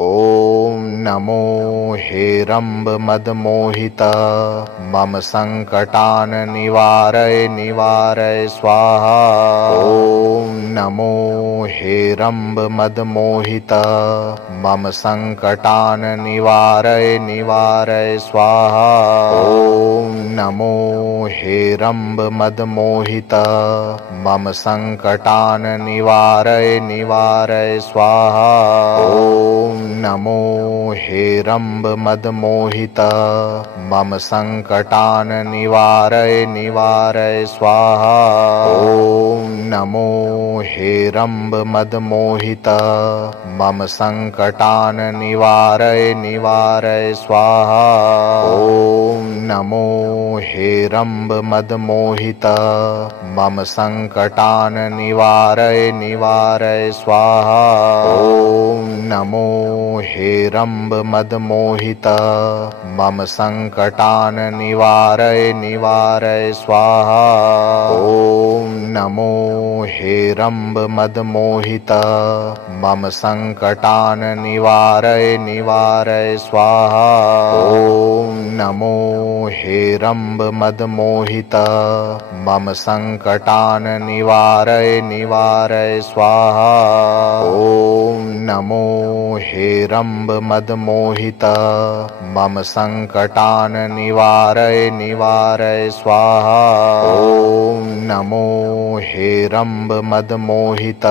ॐ नमो हेरम्ब मदमोहित मम संकटान् निवारय निवारय स्वाहा। ॐ नमो हेरम्ब मदमोहित मम संकटान् निवारय निवारय स्वाहा। ॐ नमो हेरम्ब मदमोहित मम संकटान् निवारय निवारय स्वाहा। ॐ नमो हेरम्ब मदमोहित मम संकटान् निवारय निवारय स्वाहा। ॐ नमो हेरम्ब मदमोहित मम संकटान् निवारय निवारय स्वाहा। ॐ नमो हेरम्ब मदमोहित मम संकटान् निवारय निवारय स्वाहा। ॐ नमो हेरम्ब मदमोहित मम संकटान् निवारय निवारय स्वाहा। ॐ नमो हेरम्ब मदमोहित मम संकटान् निवारय निवारय स्वाहा। ॐ नमो हेरम्ब मदमोहित मम संकटान् निवारय निवारय स्वाहा। ॐ नमो हेरम्ब मदमोहित मम संकटान् निवारय निवारय स्वाहा। ॐ नमो हेरम्ब मदमोहित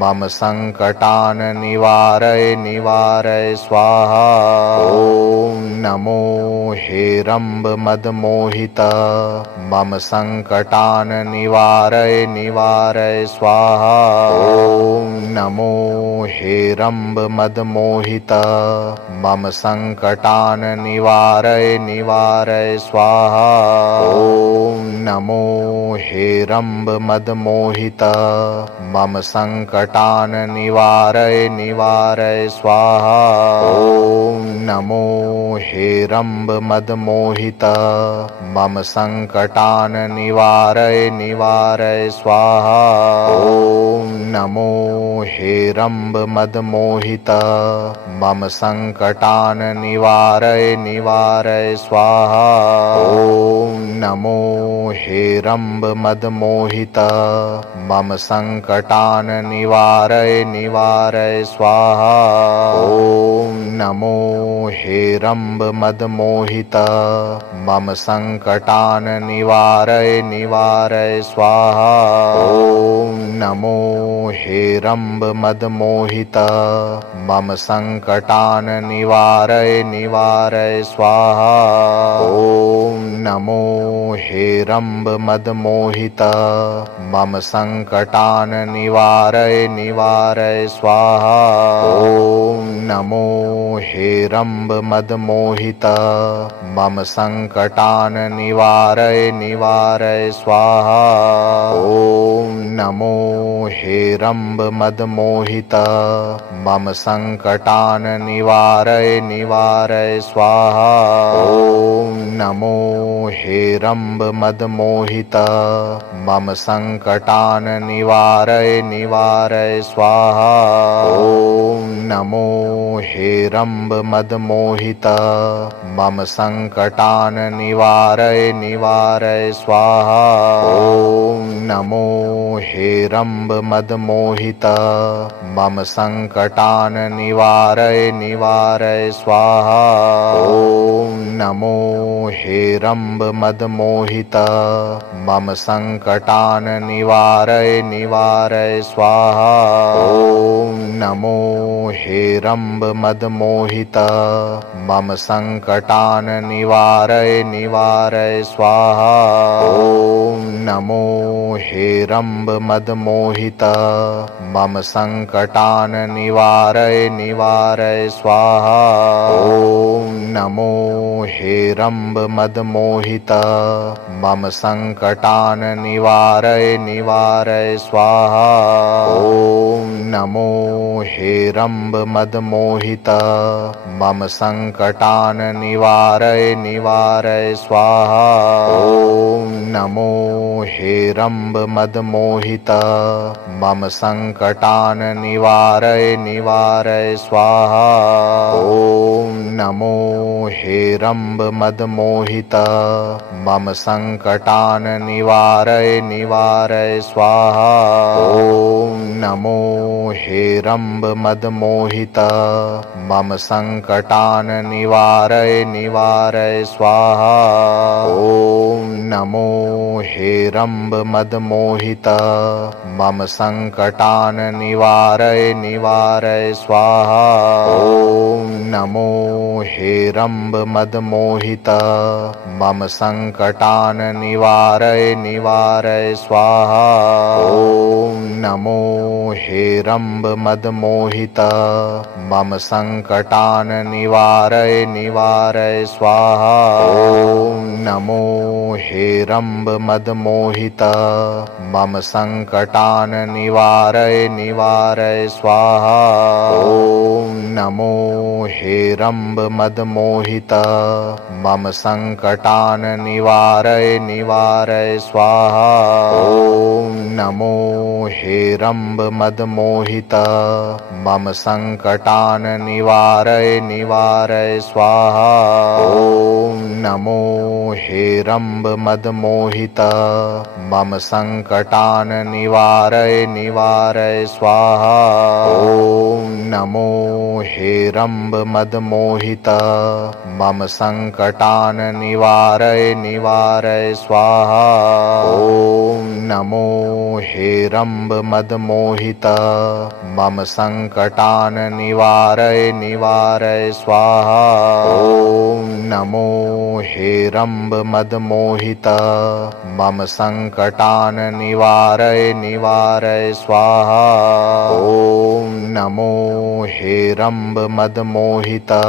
मम संकटान् निवारय निवारय स्वाहा। ॐ नमो हेरम्ब मदमोहित मम संकटान् निवारय निवारय स्वाहा। ॐ नमो हेरम्ब मदमोहित मम संकटान् निवारय निवारय स्वाहा। ॐ नमो हेरम्ब मदमोहित मम संकटान् निवारय निवारय स्वाहा। ॐ नमो हेरम्ब मदमोहित मम संकटान् निवारय निवारय स्वाहा। ॐ नमो हेरम्ब मदमोहित मम संकटान् निवारय निवारय स्वाहा। ॐ नमो हेरम्ब मदमोहित मम संकटान् निवारय निवारय स्वाहा। ॐ नमो हेरम्ब मदमोहित मम संकटान् निवारय निवारय स्वाहा। ॐ नमो हेरम्ब मदमोहित मम संकटान् निवारय निवारय स्वाहा। ॐ नमो हेरम्ब मदमोहित मम संकटान् निवारय निवारय स्वाहा। ॐ नमो हेरम्ब मदमोहित मम संकटान् निवारय निवारय स्वाहा। ॐ नमो हेरम्ब मदमोहित मम संकटान् निवारय निवारय स्वाहा। ॐ नमो हेरम्ब मदमोहित मम संकटान् निवारय निवारय स्वाहा। ॐ नमो हेरम्ब मदमोहित मम संकटान् निवारय निवारय स्वाहा। ॐ नमो हेरम्ब मदमोहित मम संकटान् निवारय निवारय स्वाहा। ॐ नमो हेरम्ब मदमोहित मम संकटान् निवारय निवारय स्वाहा। ॐ नमो हेरम्ब मदमोहित मम संकटान् निवारय निवारय स्वाहा। ॐ नमो हेरम्ब मदमोहित मम संकटान् निवारय निवारय स्वाहा। ॐ नमो हेरम्ब मदमोहिता मम संकटान् निवारय निवारय स्वाहा। ॐ नमो हेरम्ब मदमोहिता मम संकटान् निवारय निवारय स्वाहा। ॐ नमो हेरम्ब मदमोहिता मम संकटान् निवारय निवारय स्वाहा। ॐ नमो हेरम्ब मदमोहिता मम संकटान् निवारय निवारय स्वाहा। ॐ नमो हेरम्ब मदमोहिता मम संकटान् निवारय निवारय स्वाहा। ॐ नमो हेरम्ब मदमोहिता मम संकटान् निवारय निवारय स्वाहा। ॐ नमो हेरम्ब मदमोहिता मम संकटान् निवारय निवारय स्वाहा। ॐ नमो हेरम्ब मदमोहिता मम संकटान् निवारय निवारय स्वाहा। ॐ नमो हेरम्ब मदमोहिता मम संकटान् निवारय निवारय स्वाहा। ॐ नमो हेरम्ब मदमोहिता मम संकटान् निवारय निवारय स्वाहा। ॐ नमो हेरम्ब मदमोहिता मम संकटान् निवारय निवारय स्वाहा। ॐ नमो हेरम्ब मदमोहिता मम संकटान् निवारय निवारय स्वाहा। ॐ नमो हेरम्ब मदमोहिता मम संकटान् निवारय निवारय स्वाहा। ॐ नमो हेरम्ब मदमोहिता मम संकटान् निवारय निवारय स्वाहा। ॐ नमो हेरम्ब मदमोहिता मम संकटान् निवारय निवारय स्वाहा। ॐ नमो हेरम्ब मदमोहिता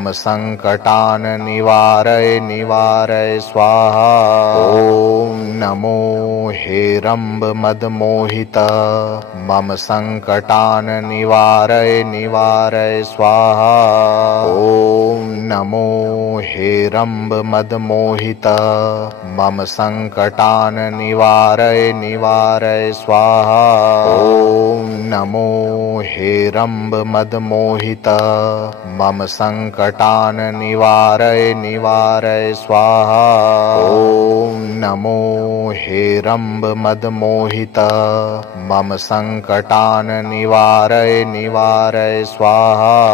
मम संकटान् निवारय निवारय स्वाहा। ॐ नमो हेरम्ब मदमोहिता मम संकटान् निवारय निवारय स्वाहा। ॐ नमो हेरम्ब मदमोहिता मम संकटान् निवारय निवारय स्वाहा। ॐ नमो हेरम्ब मदमोहिता मम संकटान् निवारय निवारय स्वाहा। ॐ नमो हेरम्ब मदमोहिता मम संकटान् निवारय निवारय स्वाहा।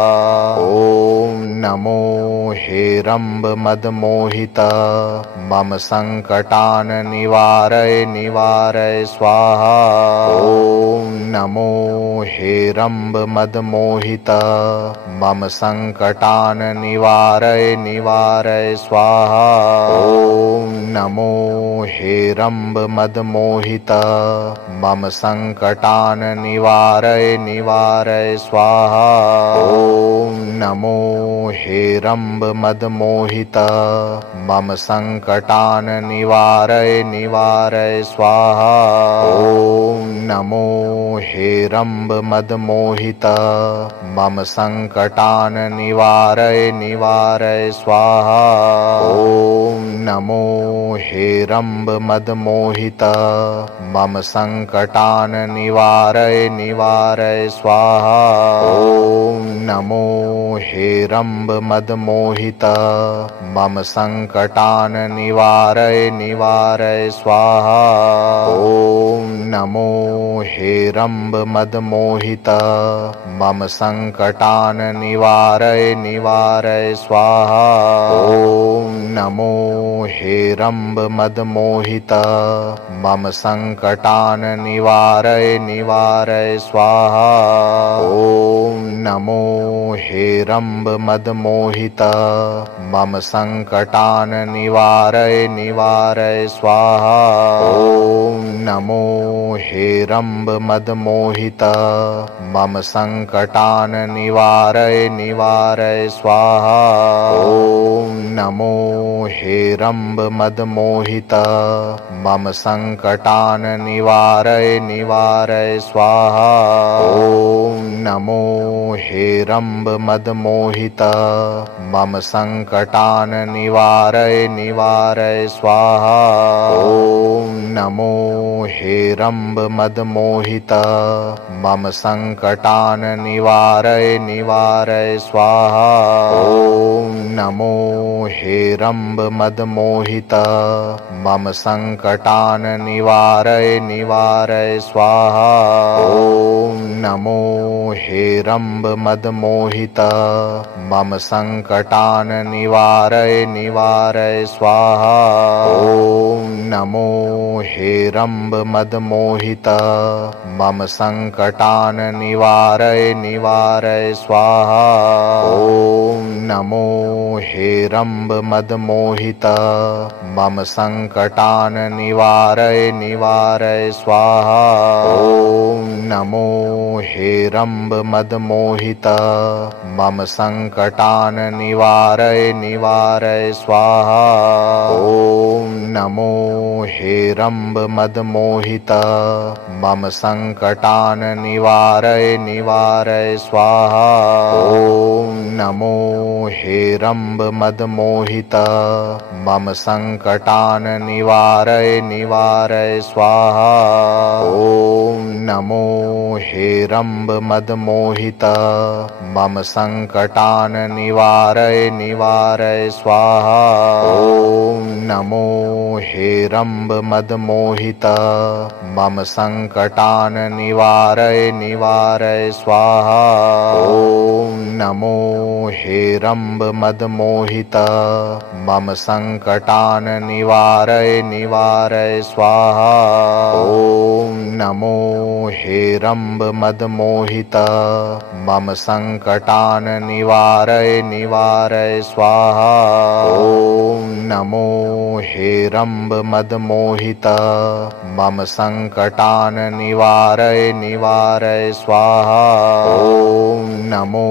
ॐ नमो हेरम्ब मदमोहिता मम संकटान् निवारय निवारय स्वाहा। ॐ नमो हेरम्ब मदमोहिता मम संकटान् निवारय निवारय स्वाहा। ॐ नमो हेरम्ब मदमोहिता मम संकटान् निवारय निवारय स्वाहा। ॐ नमो हेरम्ब मदमोहिता मम संकटान् निवारय निवारय स्वाहा। ॐ नमो हेरम्ब मदमोहिता मम संकटान् निवारय निवारय स्वाहा। ॐ नमो हेरम्ब मदमोहिता मम संकटान् निवारय निवारय स्वाहा। ॐ नमो हेरम्ब मदमोहिता मम संकटान् निवारय निवारय स्वाहा। ॐ नमो हेरम्ब मदमोहिता मम संकटान् निवारय निवारय स्वाहा। ॐ नमो हेरम्ब मदमोहिता मम संकटान् निवारय निवारय स्वाहा। ॐ नमो हेरम्ब मदमोहिता मम संकटान निवारय निवारय स्वाहा। ॐ नमो हेरम्ब मदमोहिता मम संकटान निवारय निवारय स्वाहा। ॐ नमो हेरम्ब मदमोहिता मम संकटान निवारय निवारय स्वाहा। ॐ नमो हेरम्ब मदमोहिता मम संकटान निवारय निवारय स्वाहा। ॐ नमो हेरम्ब मदमोहिता मम संकटान निवारय निवारय स्वाहा। ॐ नमो हेरम्ब मदमोहिता मम संकटान निवारय निवारय स्वाहा। ॐ नमो हेरम्ब मदमोहिता मम संकटान निवारय निवारय स्वाहा। ॐ नमो हेरम्ब मदमोहिता मम संकटान निवारय निवारय स्वाहा। ॐ नमो हेरम्ब मदमोहिता मम संकटान निवारय निवारय स्वाहा। ॐ नमो हेरम्ब मदमोहिता मम संकटान निवारय निवारय स्वाहा। ॐ नमो हेरम्ब मदमोहिता मम संकटान निवारय निवारय स्वाहा। ॐ नमो हेरम्ब मदमोहिता मम संकटान निवारय निवारय स्वाहा। ॐ नमो हेरम्ब मदमोहिता मम संकटान निवारय निवारय स्वाहा। ॐ नमो हेरम्ब मदमोहिता मम संकटान निवारय निवारय स्वाहा। ॐ नमो हेरम्ब मदमोहिता मम संकटान निवारय निवारय स्वाहा। ॐ नमो हेरम्ब मदमोहिता मम संकटान निवारय निवारय स्वाहा। ॐ नमो हेरम्ब मदमोहिता मम संकटान निवारय निवारय स्वाहा। ॐ नमो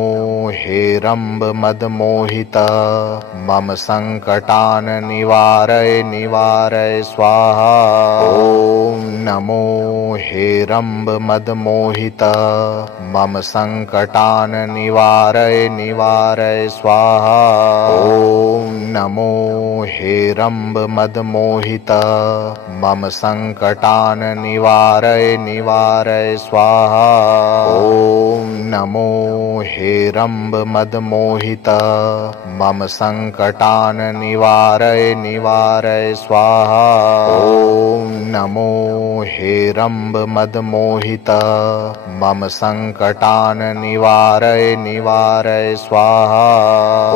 हेरम्ब मदमोहिता मम संकटान निवारय निवारय स्वाहा। ॐ नमो हेरम्ब मदमोहिता मम संकटान निवारय निवारय स्वाहा। ॐ नमो हेरम्ब मदमोहिता मम संकटान निवारय निवारय स्वाहा। ॐ नमो हेरम्ब मदमोहिता मम संकटान निवारय निवारय स्वाहा। ॐ नमो हेरम्ब मदमोहिता मम संकटान निवारय निवारय स्वाहा।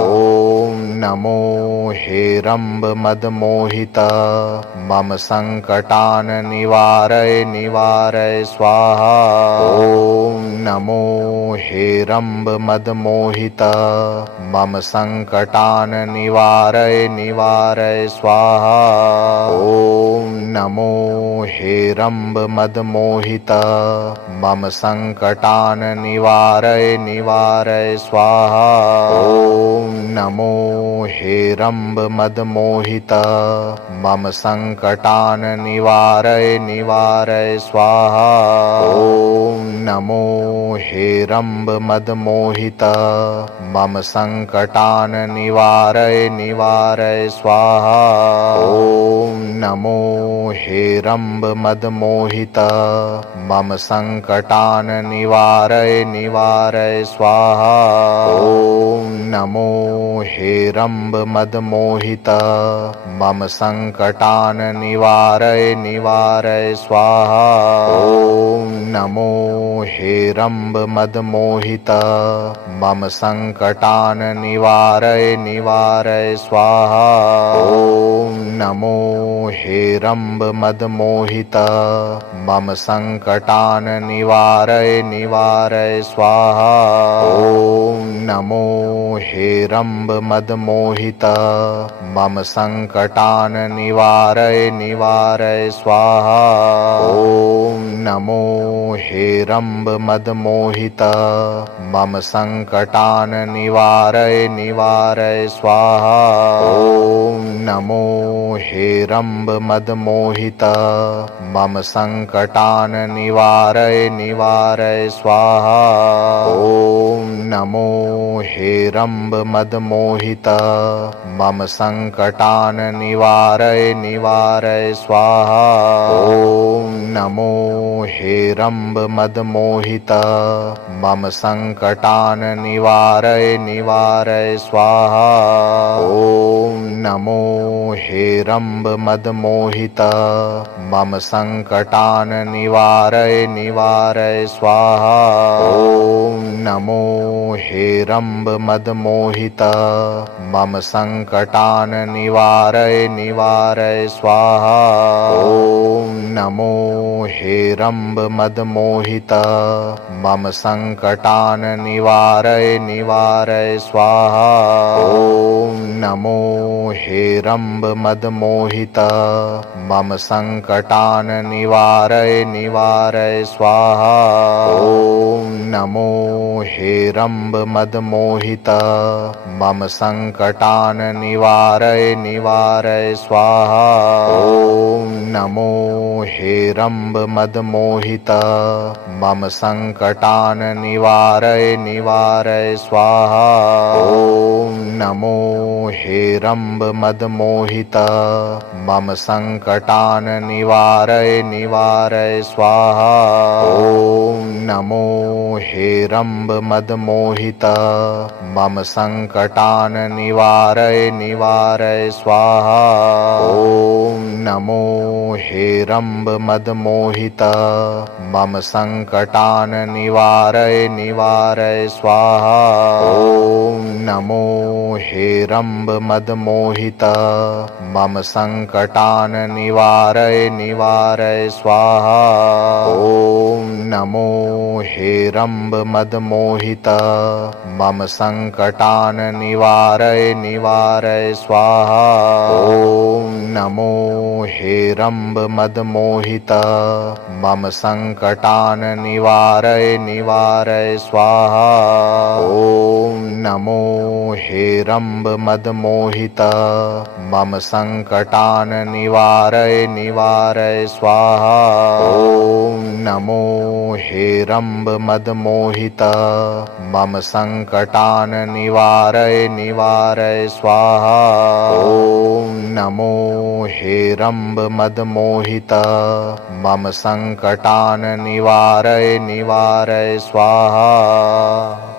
ॐ नमो हेरम्ब मदमोहिता मम संकटान निवारय निवारय स्वाहा। ॐ नमो हेरम्ब मदमोहिता मम संकटान निवारय निवारय स्वाहा। ॐ नमो हेरम्ब मदमोहिता मम संकटान निवारय निवारय स्वाहा। ॐ नमो हेरम्ब मदमोहिता मम संकटान निवारय निवारय स्वाहा। ॐ नमो हेरम्ब मदमोहिता मम संकटान निवारय निवारय स्वाहा। ॐ नमो हेरम्ब मदमोहिता मम संकटान निवारय निवारय स्वाहा। ॐ नमो हेरम्ब मदमोहिता मम संकटान निवारय निवारय स्वाहा। ॐ नमो हेरम्ब मदमोहिता मम संकटान निवारय निवारय स्वाहा। ॐ नमो हेरम्ब मदमोहिता मम संकटान निवारय निवारय स्वाहा। ॐ नमो हेरम्ब मदमोहित मम संकटान निवारय निवारय स्वाहा। ॐ नमो हेरम्ब मदमोहित मम संकटान निवारय निवारय स्वाहा। ॐ नमो हेरम्ब मदमोहित मम संकटान निवारय निवारय स्वाहा। ॐ नमो हेरम्ब मदमोहित मम संकटान निवारय निवारय स्वाहा। ॐ नमो हेरम्ब मदमोहित मम संकटान निवारय निवारय स्वाहा। ॐ नमो हेरम्ब मदमोहित मम संकटान निवारय निवारय स्वाहा। ॐ नमो हेरम्ब मदमोहित मम संकटान निवारय निवारय स्वाहा। ॐ नमो हेरम्ब मदमोहित मम संकटान निवारय निवारय स्वाहा। ॐ नमो हेरम्ब मदमोहित मम संकटान निवारय निवारय स्वाहा। ॐ नमो हेरम्ब मदमोहित मम संकटान निवारय निवारय स्वाहा। ॐ नमो हेरम्ब मदमोहित मम संकटान निवारय निवारय स्वाहा। ॐ नमो हेरम्ब मदमोहित मम संकटान निवारय निवारय स्वाहा। ॐ नमो हेरम्ब मदमोहित मम संकटान निवारय निवारय स्वाहा। ॐ नमो हेरम्ब मदमोहित मम संकटान निवारय निवारय स्वाहा। ॐ नमो हेरम्ब मदमोहित मम संकटान निवारय निवारय स्वाहा। ॐ नमो हेरम्ब मदमोहित मम संकटान निवारय निवारय स्वाहा। ॐ नमो हेरम्ब मदमोहित मम संकटान निवारय निवारय स्वाहा। ॐ नमो हेरम्ब मदमोहित मम संकटान निवारय निवारय स्वाहा। ॐ नमो हेरम्ब मदमोहित मम संकटान निवारय निवारय स्वाहा। ॐ नमो हेरम्ब मदमोहित मम संकटान निवारय निवारय स्वाहा।